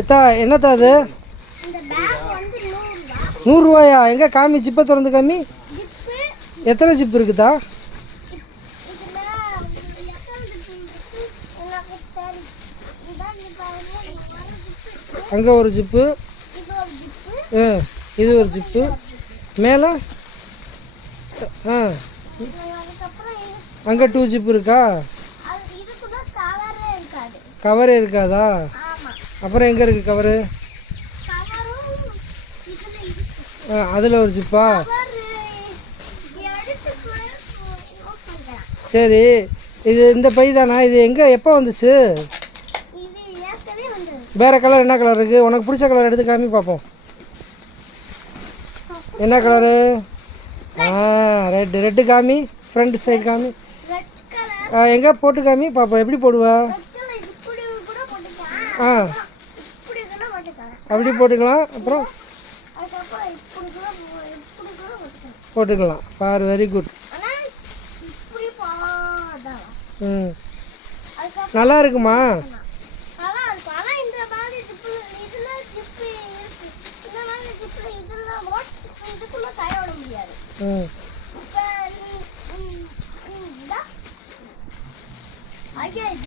எத்தா என்னத்தா அது? 100 ரூபாயா? எங்கே காமி, ஜிப்பை திறந்து காமி. எத்தனை ஜிப்பு இருக்குதா? அங்கே ஒரு ஜிப்பு, இது ஒரு ஜிப்பு, மேலே அங்கே 2 ஜிப்பு இருக்கா? கவரே இருக்காதா? அப்புறம் எங்கே இருக்குது கவரு? அதில் ஒரு ஜிப்பா? சரி, இது இந்த பை தானா? இது எங்கே எப்போ வந்துச்சு? வேறு கலர் என்ன கலர் இருக்குது? உனக்கு பிடிச்ச கலர் எடுத்து காமி பார்ப்போம். என்ன கலரு? ரெட்டு காமி, ஃப்ரண்ட் சைடு காமி. எங்கே போட்டு காமி பார்ப்போம். எப்படி போடுவா? அப்படி போட்டுக்கலாம். அப்புறம் போட்டுக்கலாம். பார், வெரி குட். நல்லா இருக்குமா?